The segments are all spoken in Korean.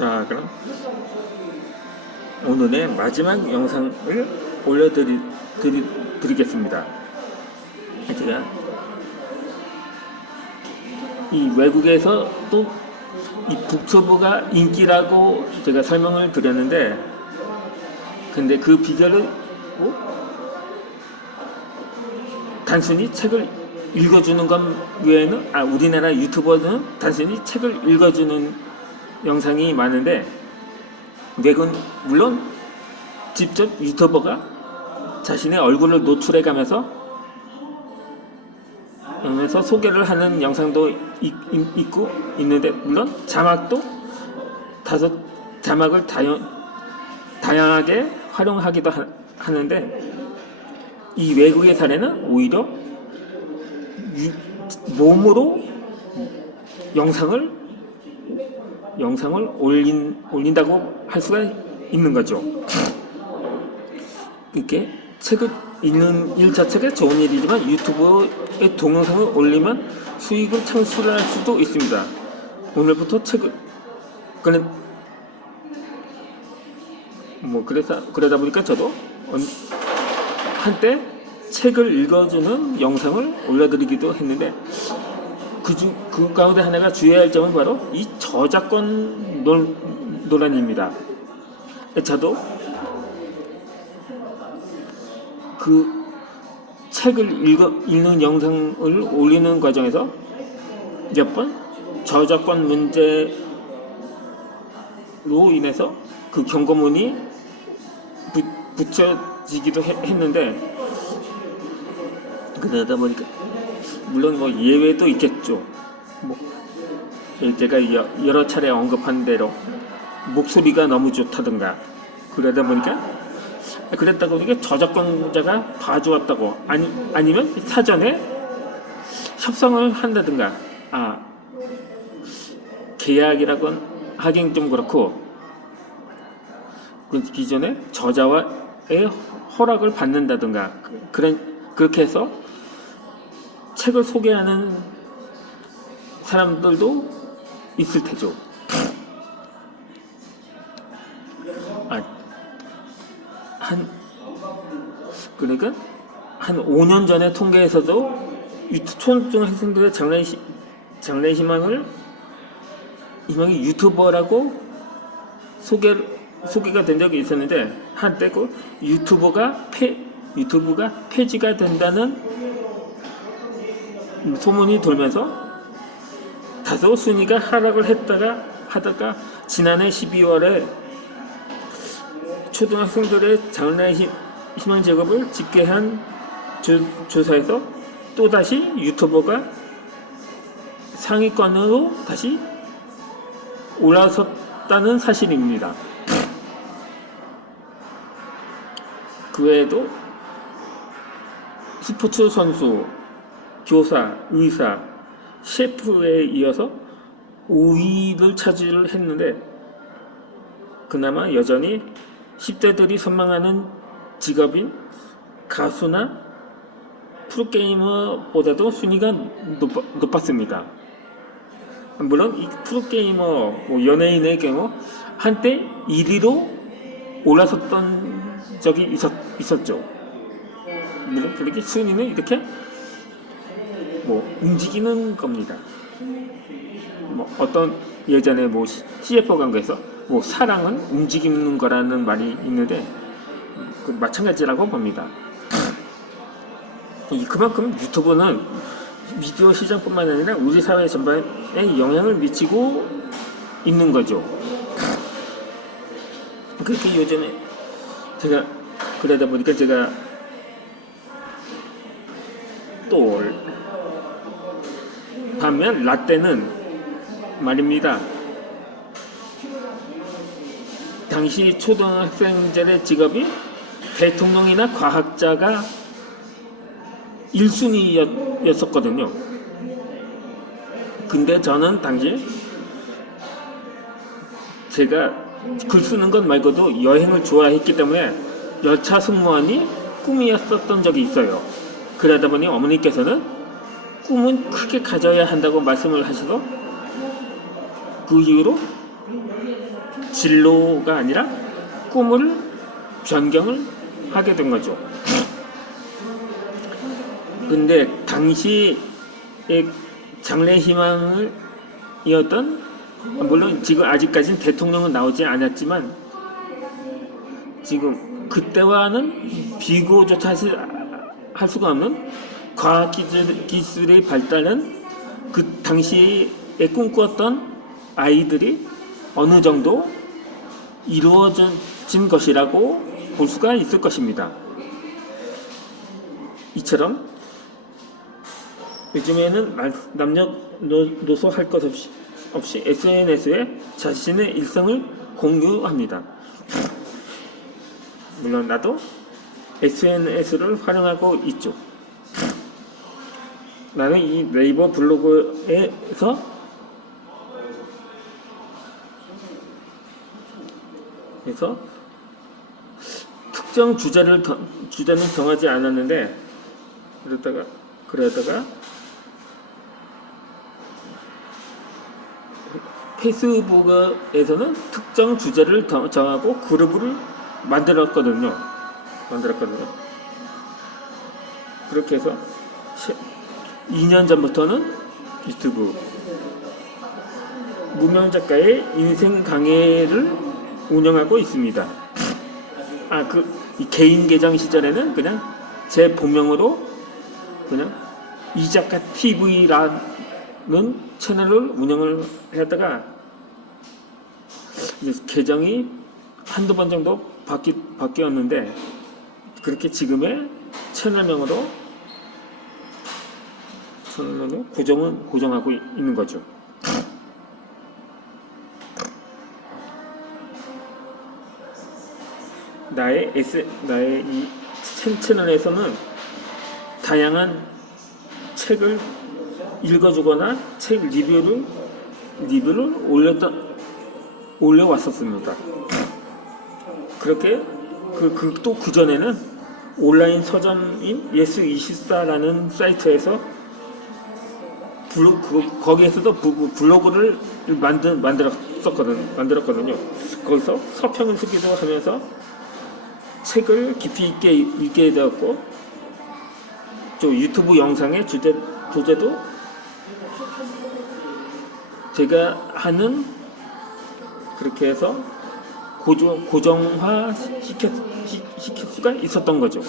자, 그럼 오늘의 마지막 영상을 올려드리겠습니다. 제가 이 외국에서 또 이 북튜브가 인기라고 제가 설명을 드렸는데, 근데 그 비결을 단순히 책을 읽어주는 것 외에는, 우리나라 유튜버는 단순히 책을 읽어주는 영상이 많은데, 외국은 물론 직접 유튜버가 자신의 얼굴을 노출해가면서 소개를 하는 영상도 있는데, 물론 자막도 자막을 다양하게 활용하기도 하는데, 이 외국의 사례는 오히려 몸으로 영상을 올린다고 할 수가 있는 거죠. 이렇게 책을 읽는 일 자체가 좋은 일이지만 유튜브에 동영상을 올리면 수익을 창출할 수도 있습니다. 오늘부터 책을 그러다 보니까 저도 한때 책을 읽어주는 영상을 올려드리기도 했는데, 그 가운데 하나가 주의해야 할 점은 바로 이 저작권 논란입니다. 저도 그 책을 읽는 영상을 올리는 과정에서 몇 번 저작권 문제로 인해서 그 경고문이 붙여지기도 했는데, 그러다 보니까 물론 예외도 있겠죠. 제가 여러 차례 언급한 대로 목소리가 너무 좋다든가, 그랬다고 이게 저작권자가 봐주었다고, 아니면 사전에 협상을 한다든가, 계약이라고 하긴 좀 그렇고, 그 기존에 저자와의 허락을 받는다든가, 그렇게 해서 책을 소개하는 사람들도 있을 테죠. 그러니까 한 5년 전에 통계에서도 초중학생들의 장래 희망이 유튜버라고 소개가 된 적이 있었는데, 한때 그 유튜브가 폐지가 된다는 소문이 돌면서 다소 순위가 하락을 하다가 지난해 12월에 초등학생들의 장래 희망 직업을 집계한 조사에서 또다시 유튜버가 상위권으로 다시 올라섰다는 사실입니다. 그 외에도 스포츠 선수, 교사, 의사, 셰프에 이어서 5위를 차지를 했는데, 그나마 여전히 10대들이 선망하는 직업인 가수나 프로게이머보다도 순위가 높았습니다. 물론 이 프로게이머, 연예인의 경우 한때 1위로 올라섰던 적이 있었죠. 물론 그렇게 순위는 이렇게 움직이는 겁니다. 어떤 예전에 CF 광고에서 사랑은 움직이는 거라는 말이 있는데, 마찬가지라고 봅니다. 그만큼 유튜브는 미디어 시장뿐만 아니라 우리 사회 전반에 영향을 미치고 있는 거죠. 그렇게 요즘에 그러다 보니까 제가 또 반면 라떼는 말입니다. 당시 초등학생들의 직업이 대통령이나 과학자가 1순위였었거든요. 근데 저는 당시 제가 글 쓰는 것 말고도 여행을 좋아했기 때문에 열차 승무원이 꿈이었었던 적이 있어요. 그러다 보니 어머니께서는 꿈은 크게 가져야 한다고 말씀을 하셔서 그 이후로 진로가 아니라 꿈을 변경을 하게 된 거죠. 근데 당시의 장래 희망을 이었던, 물론 지금 아직까지는 대통령은 나오지 않았지만 지금 그때와는 비교조차 할 수가 없는 과학기술의 발달은 그 당시에 꿈꾸었던 아이들이 어느 정도 이루어진 것이라고 볼 수가 있을 것입니다. 이처럼 요즘에는 남녀노소 할 것 없이 SNS에 자신의 일상을 공유합니다. 물론 나도 SNS를 활용하고 있죠. 나는 이 네이버 블로그에서 특정 주제는 정하지 않았는데 그러다가 페이스북에서는 특정 주제를 정하고 그룹을 만들었거든요. 그렇게 해서 2년 전부터는 유튜브 무명 작가의 인생 강의를 운영하고 있습니다. 이 개인 계정 시절에는 그냥 제 본명으로 그냥 이작가 TV라는 채널을 운영을 하다가 이제 계정이 한두 번 정도 바뀌었는데 그렇게 지금의 채널명으로 고정하고 있는 거죠. 나의 이 채널에서는 다양한 책을 읽어주거나 책 리뷰를 올려왔었습니다. 그렇게 또 그전에는 온라인 서점인 예스24라는 사이트에서 거기에서도 블로그를 만들었거든요. 거기서 서평을 쓰기도 하면서 책을 깊이 있게 읽게 되었고, 또 유튜브 영상의 주제도 제가 하는 그렇게 해서 고정화 시킬 수가 있었던 거죠.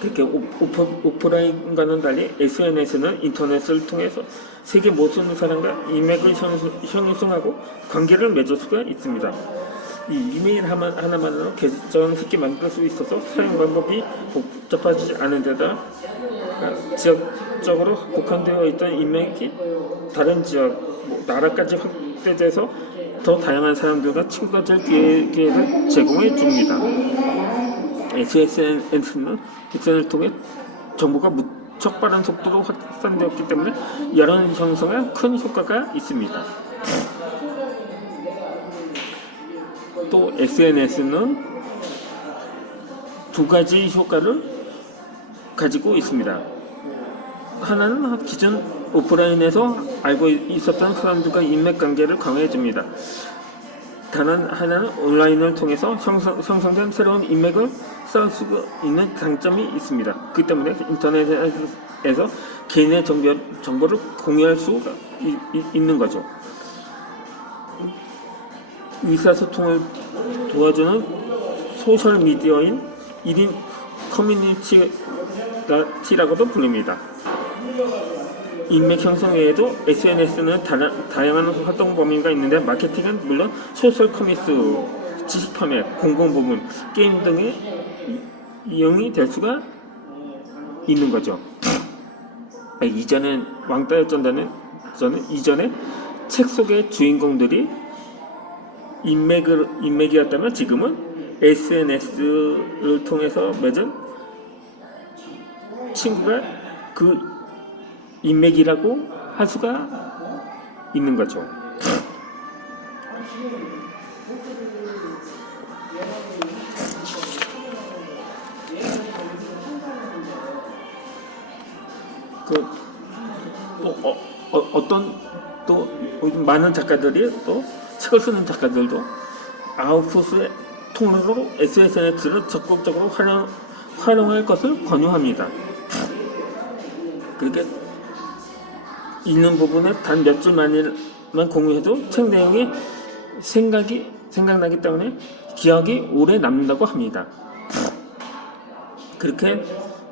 그렇게 오프라인과는 달리 SNS는 인터넷을 통해서 세계 모든 사람과 이맥을 형성하고 관계를 맺을 수가 있습니다. 이 이메일 하나만으로 계정을 쉽게 만들 수 있어서 사용 방법이 복잡하지 않은 데다 지역적으로 국한되어 있던 인맥이 다른 지역, 나라까지 확대돼서 더 다양한 사람들과 친구가 될 기회를 제공해 줍니다. SNS를 통해 정보가 무척 빠른 속도로 확산되었기 때문에 여론 형성에 큰 효과가 있습니다. 또 SNS는 두 가지 효과를 가지고 있습니다. 하나는 기존 오프라인에서 알고 있었던 사람들과 인맥관계를 강화해줍니다. 다른 하나는 온라인을 통해서 형성된 새로운 인맥을 쌓을 수 있는 장점이 있습니다. 그 때문에 인터넷에서 개인의 정보를 공유할 수가 있는 거죠. 의사소통을 도와주는 소셜미디어인 1인 커뮤니티라고도 불립니다. 인맥 형성 외에도 SNS는 다양한 활동 범위가 있는데 마케팅은 물론 소셜 커머스, 지식 판매, 공공부문, 게임 등의 이용이 될 수가 있는 거죠. 이전엔 왕따였던 이전에 책 속의 주인공들이 인맥이었다면 지금은 SNS를 통해서 맺은 친구가 그 인맥이라고 할 수가 있는 거죠. 어떤 또 많은 작가들이 또 책을 쓰는 작가들도 아웃풋의 통로로 SNS를 적극적으로 활용할 것을 권유합니다. 그렇게 읽는 부분에 단 몇 줄만만 공유해도 책 내용이 생각나기 때문에 기억이 오래 남는다고 합니다. 그렇게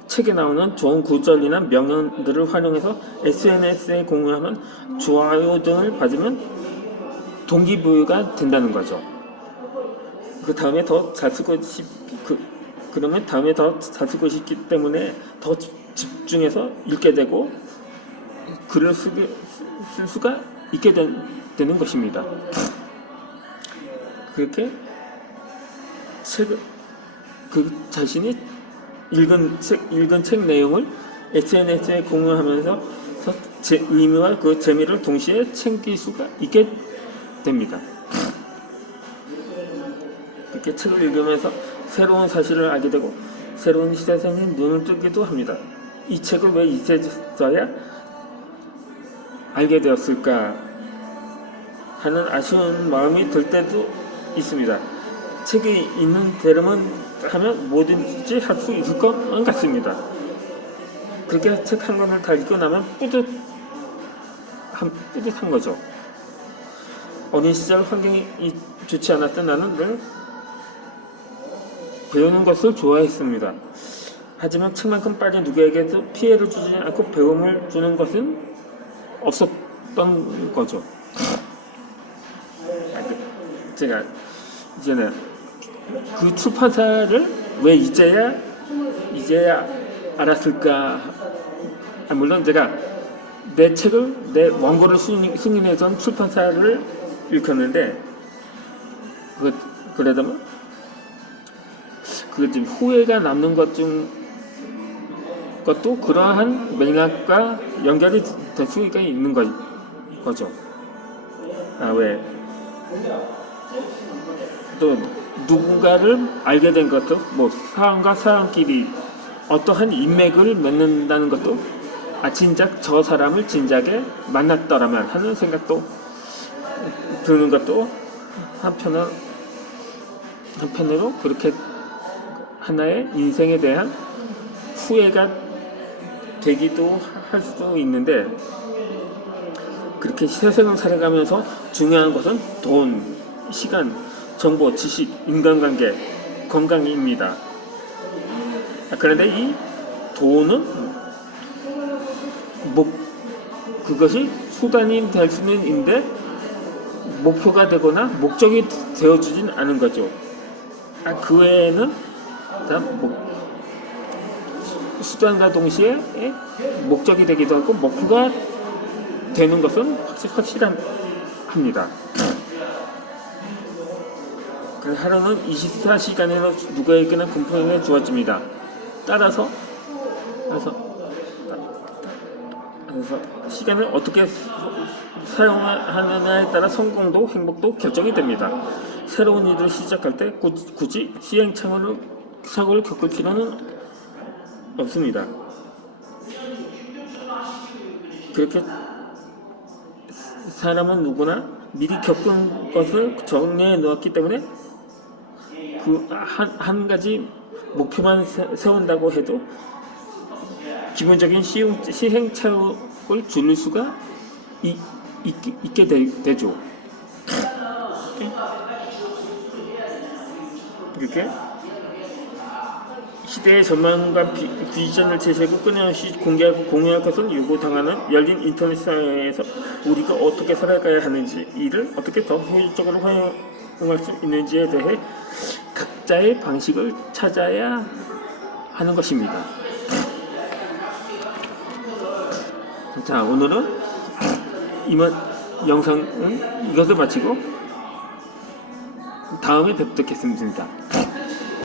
책에 나오는 좋은 구절이나 명언들을 활용해서 SNS에 공유하면 좋아요 등을 받으면 동기부여가 된다는 거죠. 그 다음에 더 잘 쓰고 그러면 다음에 더 잘 쓰고 싶기 때문에 더 집중해서 읽게 되고 글을 쓸 수가 있게 되는 것입니다. 그렇게 그 자신이 읽은 책 내용을 SNS에 공유하면서 의미와 그 재미를 동시에 챙길 수가 있게 됩니다. 이렇게 책을 읽으면서 새로운 사실을 알게 되고 새로운 시대상에 눈을 뜨기도 합니다. 이 책을 왜 이제서야 알게 되었을까 하는 아쉬운 마음이 들 때도 있습니다. 책이 있는 대로만 하면 뭐든지 할 수 있을 것 같습니다. 그렇게 책 한 권을 다 읽고 나면 뿌듯한 거죠. 어린 시절 환경이 좋지 않았던 나는 늘 배우는 것을 좋아했습니다. 하지만 책만큼 빨리 누구에게도 피해를 주지 않고 배움을 주는 것은 없었던 거죠. 제가 이제는 그 출판사를 왜 이제야 알았을까? 물론 제가 내 책을 내 원고를 승인해준 출판사를 읽었는데 그래도 그 좀 후회가 남는 것도 그러한 맥락과 연결이 될 수가 있는 거죠. 왜? 또 누군가를 알게 된 것도 사람과 사람끼리 어떠한 인맥을 맺는다는 것도 진작 저 사람을 진작에 만났더라면 하는 생각도 드는 것도 한편으로 그렇게 하나의 인생에 대한 후회가 되기도 할 수도 있는데, 그렇게 세상을 살아가면서 중요한 것은 돈, 시간, 정보, 지식, 인간관계, 건강입니다. 그런데 이 돈은 그것이 수단이 될 수는 있는데 목표가 되거나 목적이 되어주진 않은 거죠. 그 외에는 수단과 동시에 목적이 되기도 하고 목표가 되는 것은 확실합니다. 하루는 24시간에서 누구에게나 공평하게 주어집니다. 따라서 시간을 어떻게 사용하느냐에 따라 성공도 행복도 결정이 됩니다. 새로운 일을 시작할 때 굳이 시행착오를 겪을 필요는 없습니다. 그렇게 사람은 누구나 미리 겪은 것을 정리해 놓았기 때문에 그 한 가지 목표만 세운다고 해도 기본적인 시행착오를 줄일 수가 있게 되죠. 이렇게 시대의 전망과 비전을 제시하고 끊임없이 공개하고 공유할 것을 요구당하는 열린 인터넷 사회에서 우리가 어떻게 살아가야 하는지, 이를 어떻게 더 효율적으로 활용할 수 있는지에 대해 각자의 방식을 찾아야 하는 것입니다. 자, 오늘은 이만 영상은 이것을 마치고 다음에 뵙도록 하겠습니다.